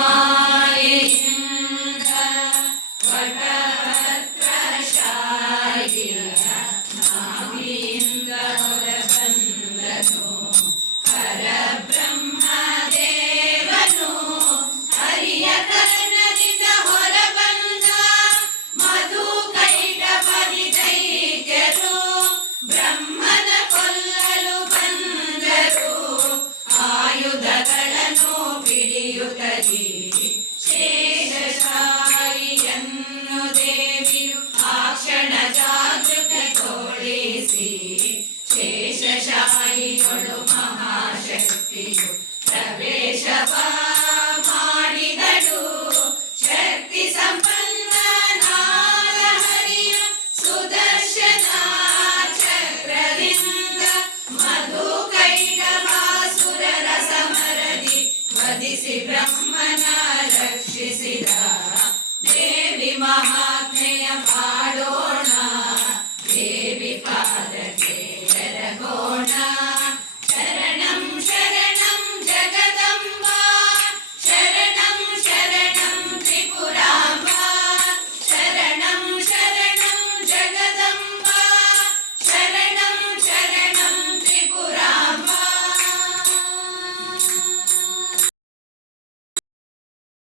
ಮಾಯೆಯಿಂದ ವಟಪತ್ರಶಾಹಿಯ ನಾಭಿಯಿಂದ ಹೊರಬಂದನು ಪರಬ್ರಹ್ಮದೇವನು. ಹರಿಯ ಕರ್ಣದಿಂದ ಹೊರಬಂದ ಮಧು ಕೈಟಪದಿ ದೈತ್ಯರು ಬ್ರಹ್ಮನ ಕೊಲ್ಲಲು ಬಂದರು. ಆಯುಧಗಳನ್ನು ಹಿಡಿಯುತ್ತಲೇ ಶೇಷಶಾಹಿಯನ್ನು ದೇವಿಯು ಆ ಕ್ಷಣ ಜಾಗೃತಿಗೊಳಿಸಿ ಶೇಷಶಾಹಿಗಳು ಮಹಾಶಕ್ತಿಯು ಪ್ರವೇಶವ ಮಾಡಿದಳು. ಶಕ್ತಿ ಸಂಪನ್ನನಾದ ಹರಿಯ ಸುದರ್ಶನ ಚಕ್ರದಿಂದ ಮಧು ಕೈಟಭಾಸುರರ ಸಮರದಿ ವಧಿಸಿ ಬ್ರಹ್ಮನ ರಕ್ಷಿಸಿದ ದೇವಿ ಮಹಾ